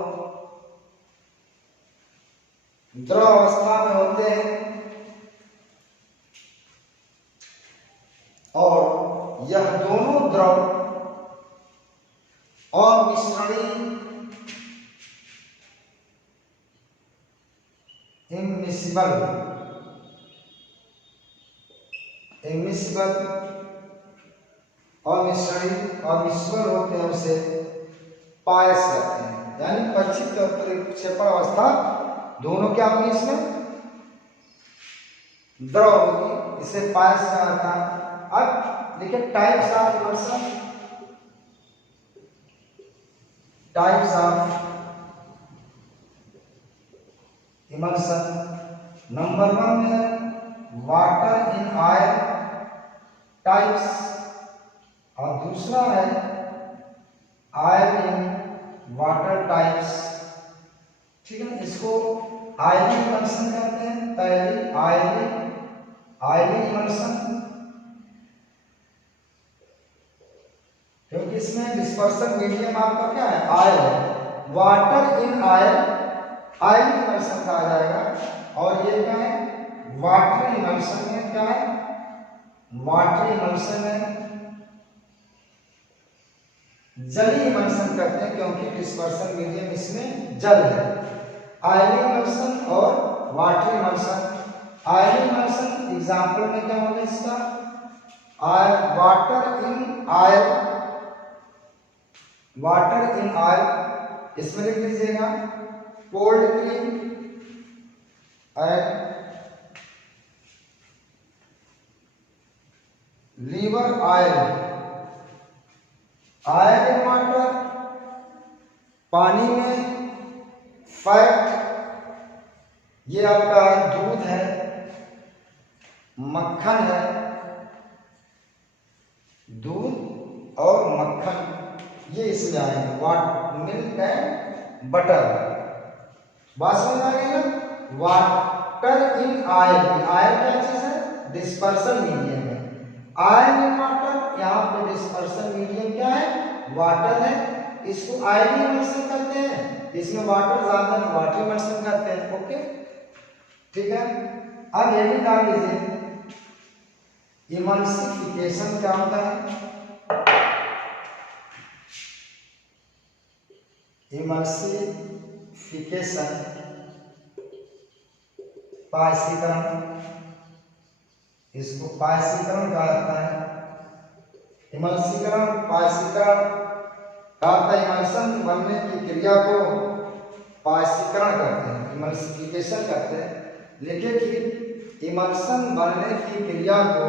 द्रव अवस्था में होते हैं और यह दोनों द्रव अमिश्रणीय, इमिसिबल, अमिश्रणीय होते हैं, उसे पायस करते हैं। यानी परिचित और प्रक्षेपण अवस्था दोनों क्या होगी, इसमें द्रव होगी, इसे पायस कहा था। अब देखिए types of emulsion, types of emulsion. Number 1 है वाटर इन ऑयल टाइप्स, और दूसरा है ऑयल इन वाटर टाइप्स, ठीक है। इसको आयनिक इमल्सन कहते हैं, पहली आयनिक इमल्सन, इसमें डिस्पर्सन मीडियम आपका क्या है, ऑयल है। Water in oil, oil emulsion कहा जाएगा। और ये क्या है, वाटर इमल्शन में क्या है, वाटर इमल्शन में जली इमल्शन करते हैं, क्योंकि डिस्पर्सन मीडियम इसमें जल है। ऑयली इमल्शन और water emulsion. Oily emulsion example में क्या होगा इसका, water in oil, water in oil, इसमें लिख लीजिएगा cold cream and liver oil, oil in water, पानी में फैट, ये आपका दूध है, मक्खन है, दूध और मक्खन ये इसमें आएंगे, वाट मिल्क एंड बटर। बात समझ आ गई ना। वाटर इन ऑयल, ऑयल क्या चीज है, डिस्पर्सन मीडियम है। ऑयल इन वाटर, यहाँ पे डिस्पर्सन मीडियम क्या है, वाटर है, इसको ऑयली इमल्शन करते हैं, इसमें वाटर ज्यादा है, वाटर इमल्शन करते हैं। ओके ठीक है। अब ये भी डाल लीजिए, इमल्सिफिकेशन क्या होता है, इमल्सिफिकेशन पायसीकरण, इसको पायसीकरण कहा जाता है। इमल्सीकरण पायसीकरण का अर्थ है इमल्शन बनने की क्रिया को पायसीकरण करते हैं, इमल्सिफिकेशन करते हैं। लिखिए कि इमल्शन बनने की क्रिया को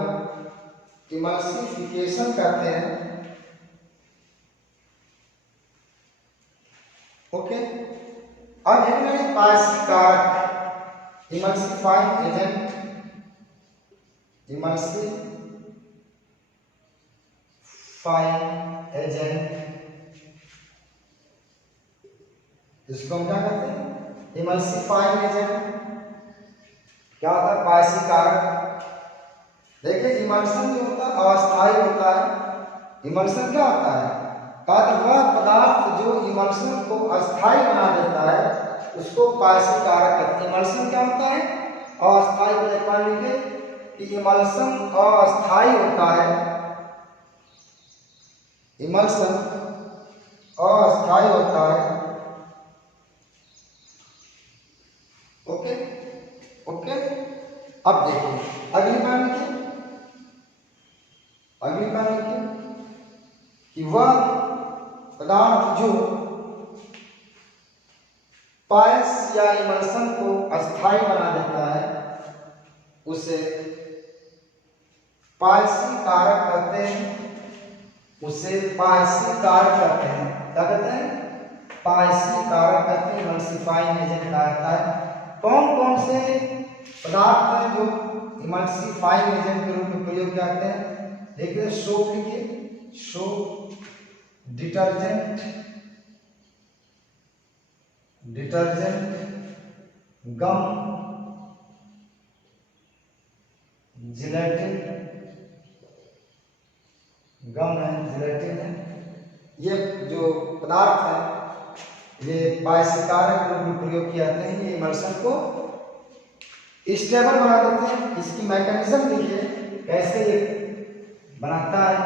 इमल्सिफिकेशन करते हैं। ओके। अब एक पायसीकारक, इमल्सिफाइंग एजेंट, इमल्सिफाइंग एजेंट, इसको हम क्या कहते हैं, इमल्सिफाइंग एजेंट। क्या होता है, पायसीकारक। देखिए इमल्शन जो होता है अस्थायी होता है। इमल्शन क्या होता है, वह पदार्थ जो इमल्शन को अस्थायी बना देता है उसको पायसीकारक कहते हैं। इमल्शन क्या होता है, अस्थायी। मान लीजिए कि इमल्शन अस्थायी होता है, इमल्शन अस्थायी होता है। Okay okay. अब देखिए अगली बात की, अगली बात की कि वह पदार्थ जो पायस या इमल्शन को अस्थायी बना देता है उसे पायसीकारक कहते हैं, उसे पायसीकारक कहते हैं। क्या कहते हैं, पायसीकारक कहते हैं, इमल्सिफाइंग एजेंट कहा जाता है। कौन कौन से पदार्थ हैं जो इमल्सिफाइंग एजेंट के रूप में प्रयोग किए जाते हैं, देखिए सोप लिखिए, सोप, डिटर्जेंट, डिटर्जेंट, गम, जिलेटिन, गम है, जिलेटिन है। ये जो पदार्थ है ये पायसीकारक के रूप में प्रयोग किए जाते हैं। ये इमल्शन को स्टेबल बना देते हैं। इसकी मैकेनिज्म देखिए कैसे ये बनाता है।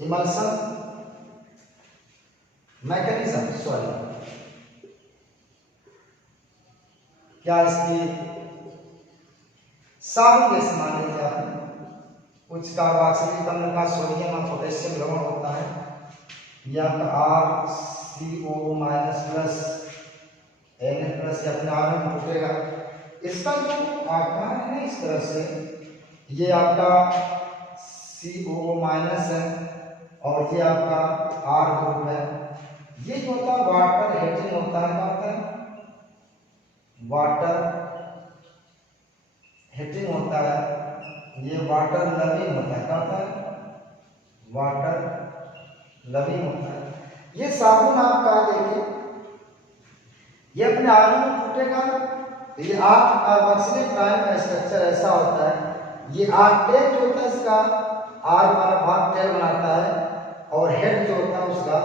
इमल्शन मैकेनिज्म, सॉरी क्या इसकी साबुन जैसे मान लीजिए आपने कुछ कार्बोक्सिलिक अम्ल का सोडियम और पोटेशियम द्रवण होता है, या RCO minus plus Na plus या अपने आयन में टूटेगा। इसका जो आकार है ना इस तरह से, ये आपका COO माइनस है और ये आपका R ग्रुप है। ये जो होता है वाटर हेटिंग होता है, क्या होता है, वाटर हेटिंग होता है। ये वाटर लविंग होता है, क्या होता है, वाटर लविंग होता है। ये साबुन आपका देखिए ये अपने आयनों में टूटेगा तो ये आठ कार्बोक्सिलिक आयन का स्ट्रक्चर ऐसा होता है। ये आर्टेट जो होता है इसका आर वाला भाग टेल बनाता है और हेड जो होता है उसका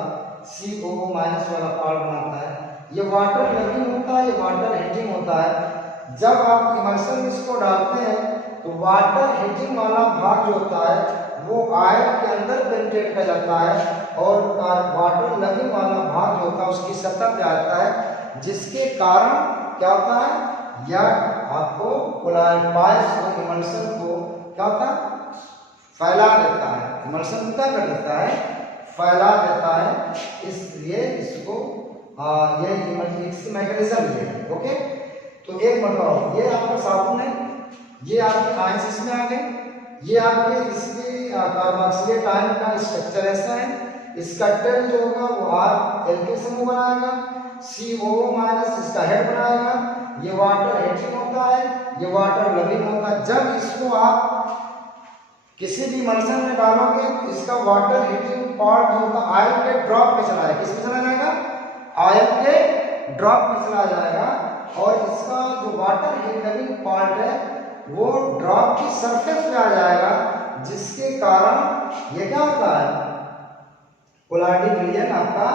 COO माइनस वाला पार्ट बनाता है। ये वाटर लविंग होता है, ये वाटर हीटिंग होता है। जब आप इमल्शन में इसको डालते हैं तो वाटर हीटिंग वाला भाग जो होता है वो आयन के अंदर पेनिट्रेट कर जाता है और वाटर लविंग वाला भाग जो होता है उसकी सतह पे आता है, जिसके कारण क्या होता है, यह आपको पायस इमल्शन को क्या होता है, फैला देता है। इमल्शन को क्या कर देता है, फैला देता है। इसलिए इसको ये इमल्शन मैकेनिज्म है। ओके, तो एक मतलब ये आपका साबुन है, ये आपके आयंस इसमें आ गए, ये आपके इसके कार्बोक्सिलेट आयन का स्ट्रक्चर ऐसा है। इसका टेल जो होगा वो आर एल के समूह बनाएगा, COO माइनस इसका हेड बनाएगा। ये वाटर हीटिंग होता है, ये वाटर लविंग होता है। जब इसको आप किसी भी इमल्शन में डालोगे तो इसका वाटर हीटिंग पार्ट जो होता है आयन के ड्रॉप में चला जाएगा। किस में चला जाएगा, आयन के ड्रॉप में चला जाएगा और इसका जो वाटर हीटिंग पार्ट है वो ड्रॉप की सरफेस पे आ जाएगा, जिसके कारण ये क्या होता है, कोलाइडिंग रीजन आपका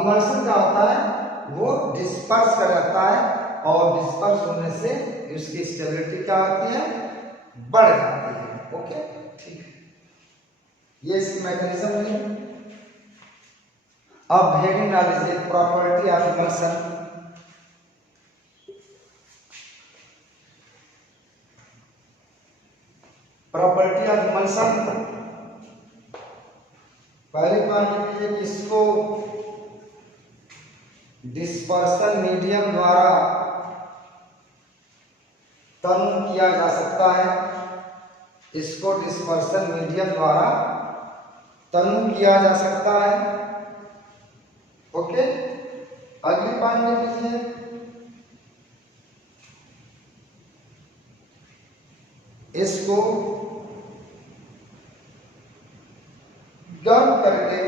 इमल्शन का होता है वो डिस्पर्स कर जाता है और डिस्पर्स होने से उसकी स्टेबिलिटी क्या होती है, बढ़ जाती है। ओके, ठीक है, ये इसकी मैकेनिज्म है। अब हेडिंग डाल दीजिए property of emulsion. Property of emulsion पहले मान लीजिए कि इसको डिस्पर्सन मीडियम द्वारा टर्न किया जा सकता है। इसको डिस्पर्सन मीडियम द्वारा टर्न किया जा सकता है। ओके, अगली पॉइंट ले लीजिए, इसको गर्म करके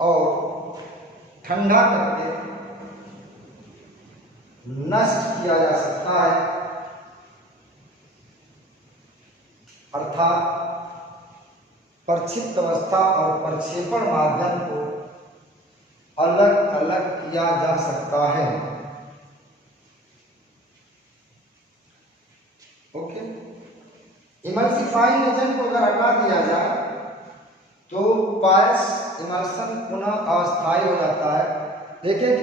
और ठंडा करके नष्ट किया जा सकता है, अर्थात प्रक्षिप्त अवस्था और प्रक्षेपण माध्यम को अलग अलग किया जा सकता है। ओके, इमल्सिफाइंग एजेंट को अगर हटा दिया जाए तो पायस इमल्शन पुनः अस्थायी हो जाता है। देखिए,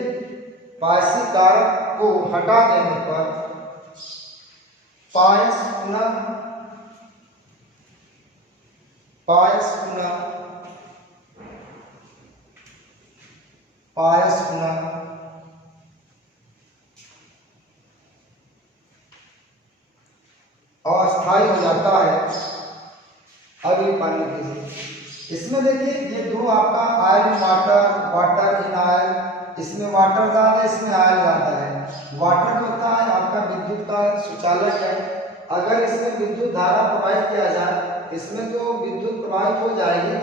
पायसी कारक को हटा देने पर पायस पुनः अस्थायी हो जाता है। अगली पानी कीजिए, इसमें देखिए ये दो आपका आयरन वाटर इन आयरन, इसमें वाटर ज्यादा है, इसमें आयरन ज्यादा है। वाटर जो होता है आपका विद्युत का सुचालक है। अगर इसमें विद्युत धारा प्रवाहित किया जाए, इसमें जो विद्युत प्रवाहित हो जाएगी।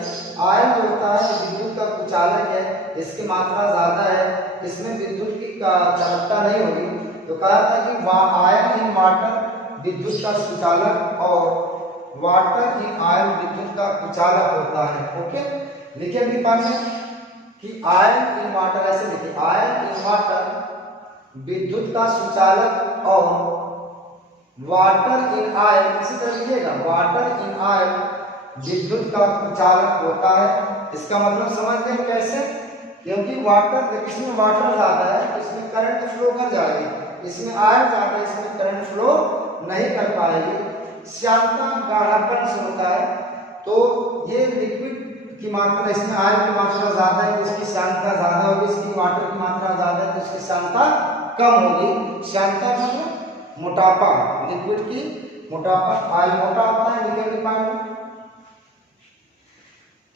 आयरन जो होता है विद्युत का कुचालक है, इसकी मात्रा ज्यादा है, इसमें विद्युत की चालकता नहीं होगी। तो कहा था कि आयरन इन वाटर विद्युत का सुचालक और वाटर इन आयरन विद्युत का कुचालक होता है। ओके, लिखिए अगली पानी कि आयरन इन वाटर, ऐसे लिखिए, आयरन इन वाटर विद्युत का सुचालक और वाटर इन आयरन, इसी तरह लिखिएगा, वाटर इन आयरन विद्युत का कुचालक होता है। इसका मतलब समझ गए कैसे, क्योंकि वाटर, इसमें वाटर ज्यादा है, इसमें करंट फ्लो कर जाएगी, इसमें आयरन ज्यादा है, इसमें करंट फ्लो नहीं कर पाएगी। श्यानता गाढ़ापन से होता है, तो ये लिक्विड की मात्रा, इसमें आयरन की मात्रा ज्यादा है तो इसकी श्यानता ज्यादा होगी, इसकी वाटर की मात्रा ज्यादा है तो इसकी श्यानता कम होगी। श्यानता मतलब मोटापा, लिक्विड की मोटापा, आयरन मोटा होता है। लिखेंगे पानी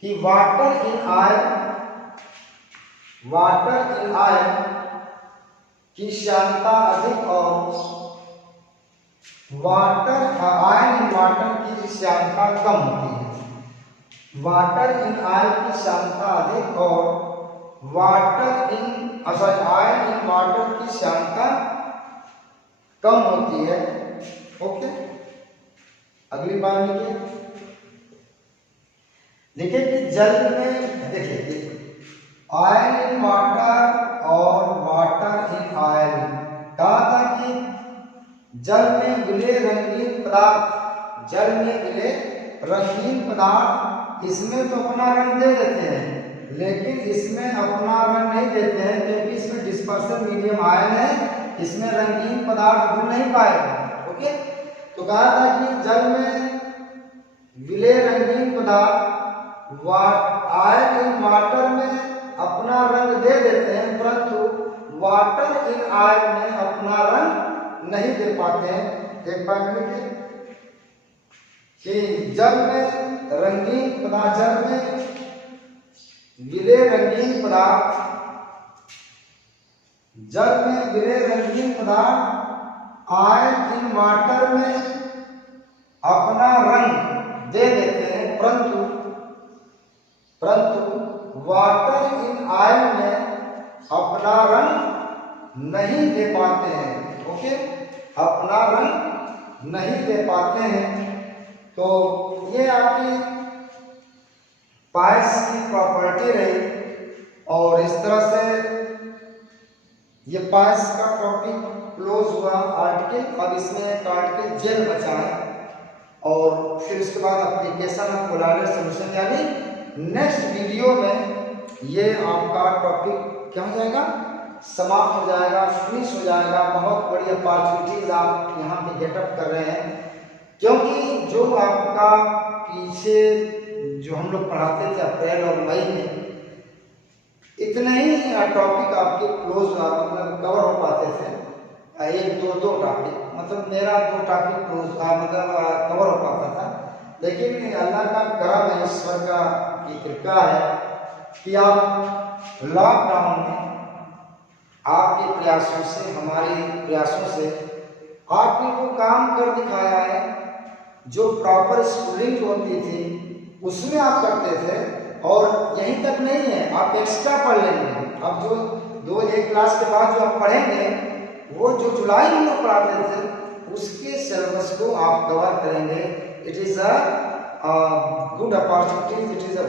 कि वाटर इन आयरन की श्यानता अधिक और आयरन इन वाटर की श्यानता कम होती है। वाटर इन आयरन की श्यानता अधिक और water in ion in water की श्यानता कम होती है। ओके, अगली बात देखिए कि जल में देखिए आयन इन वाटर और वाटर इन आयन, कहा था कि जल में मिले रंगीन पदार्थ, जल में मिले रंगीन पदार्थ इसमें तो अपना रंग दे देते हैं, लेकिन इसमें अपना रंग नहीं देते हैं क्योंकि इसमें डिस्पर्सन मीडियम आयन है, इसमें रंगीन पदार्थ घुल नहीं पाएगा। ओके, तो कहा था कि जल में मिले रंगीन पदार्थ आयन इन वाटर में अपना रंग दे देते हैं, परंतु वाटर इन आयन में अपना रंग नहीं दे पाते हैं। एक बार कि जल में रंगीन पदार्थ, जल में मिले रंगीन पदार्थ, जल में मिले रंगीन पदार्थ आयन इन वाटर में अपना रंग दे देते हैं, परंतु वाटर इन आयन में अपना रंग नहीं दे पाते हैं। ओके, अपना रंग नहीं दे पाते हैं। तो ये आपकी पाइल्स की प्रॉपर्टी रही और इस तरह से ये पाइल्स का टॉपिक क्लोज हुआ आर्टिकल। अब इसमें एक आर्टिकल जेल बचा है और फिर उसके बाद एप्लीकेशन ऑफ कोलाइडल सॉल्यूशन, यानी नेक्स्ट वीडियो में ये आपका टॉपिक क्या हो जाएगा, समाप्त हो जाएगा, फिनिश हो जाएगा। बहुत बड़ी अपॉर्चुनिटीज आप यहाँ पे गेटअप कर रहे हैं, क्योंकि जो आपका पीछे जो हम लोग पढ़ाते थे अप्रैल और मई में, इतने ही टॉपिक आपके क्लोज मतलब कवर हो पाते थे, एक दो टॉपिक, मतलब मेरा 2 टॉपिक क्लोज मतलब कवर हो पाता था। लेकिन अल्लाह का करम है, ईश्वर का की कृपा है कि आप लॉकडाउन में आपके प्रयासों से, हमारे प्रयासों से आपने वो काम कर दिखाया है जो प्रॉपर स्कूलिंग होती थी उसमें आप करते थे। और यहीं तक नहीं है, आप एक्स्ट्रा पढ़ लेंगे। अब जो 1 क्लास के बाद जो आप पढ़ेंगे, वो जो जुलाई में लोग पढ़ाते थे उसके सिलेबस को आप कवर करेंगे। It is a good opportunity, it is a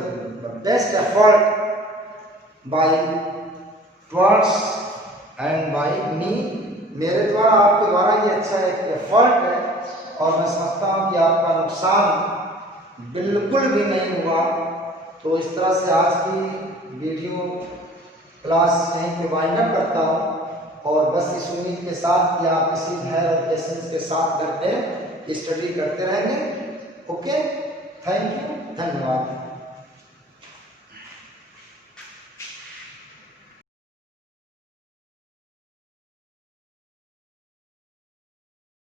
best effort by towards and by me, मेरे द्वारा आपके द्वारा ये अच्छा एक एफर्ट है और मैं समझता हूँ कि आपका नुकसान बिल्कुल भी नहीं हुआ। तो इस तरह से आज की वीडियो क्लास यहीं पे वाइंड अप करता हूँ और बस इस उम्मीद के साथ कि आप इसी धैर्य और पेशेंस के साथ घर पे स्टडी करते रहेंगे। Okay, thank you.